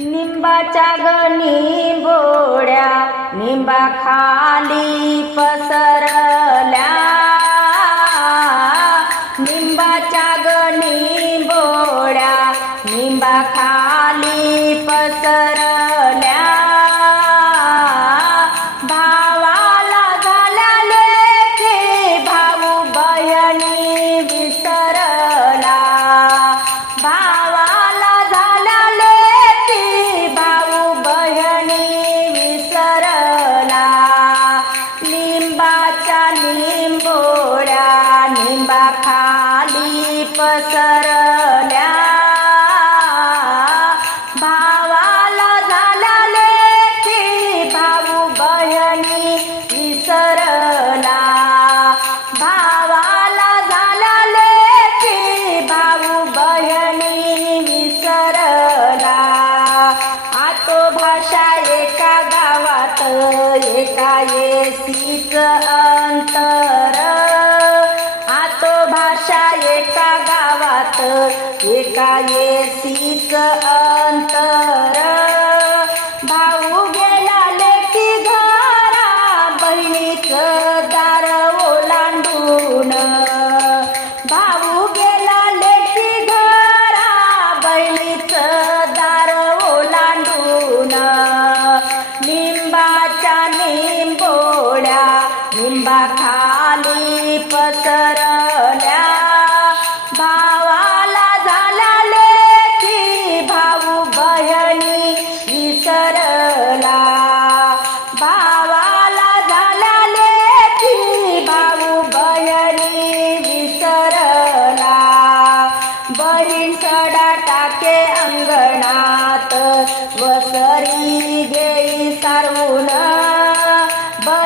निंबाच्या गणी बोड्या निंबा खाली पसरल्या. निंबाच्या गणी बोड्या निंबा खाली पसर calle.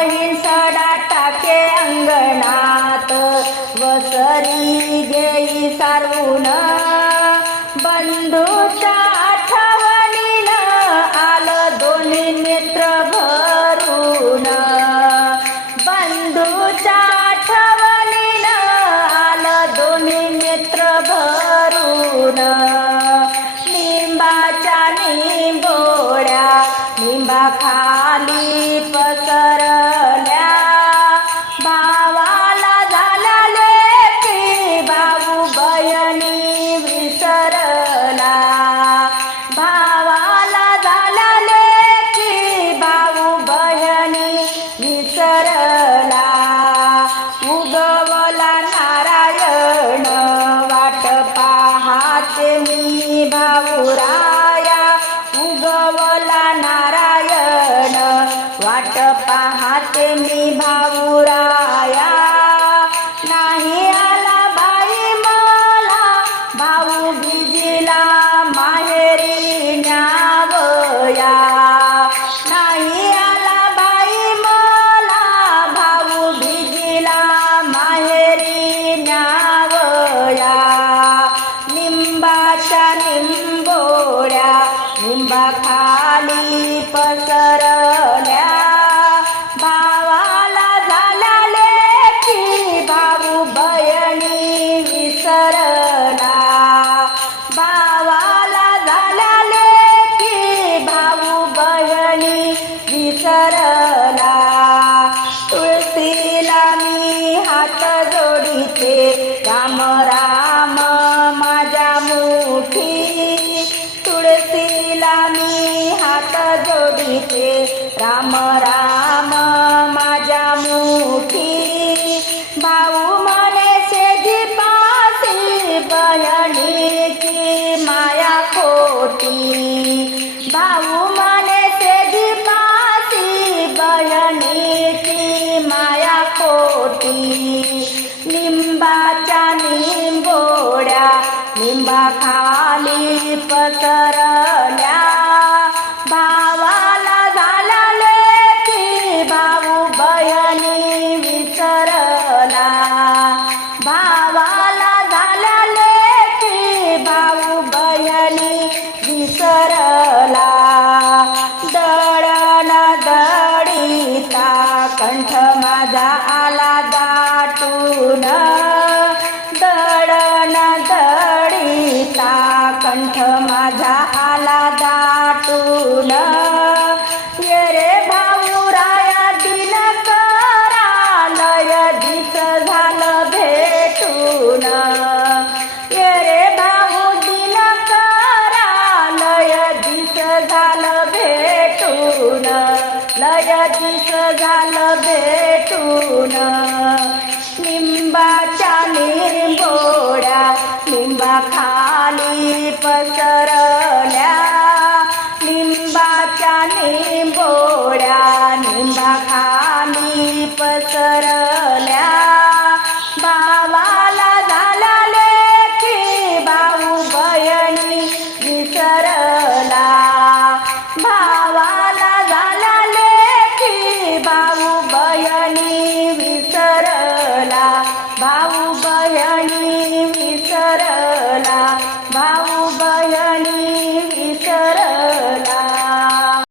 बहीण सडा टाके अंगणात वसरी घेई सारून बंधूच्या आठवणीनं आलं दोन्ही मित्र भरून. बंधूच्या आठवणीनं आलं दोन्ही मित्र भरून. विसरला. तुळशीला मी हात जोडीचे राम राम माझ्या मुठी. तुळशीला मी हात जोडीचे राम राम माझ्या मुठी लय दिस झालं भेटून. लिंबाच्या निंबोड्या लिंबा खाली पसर Amen.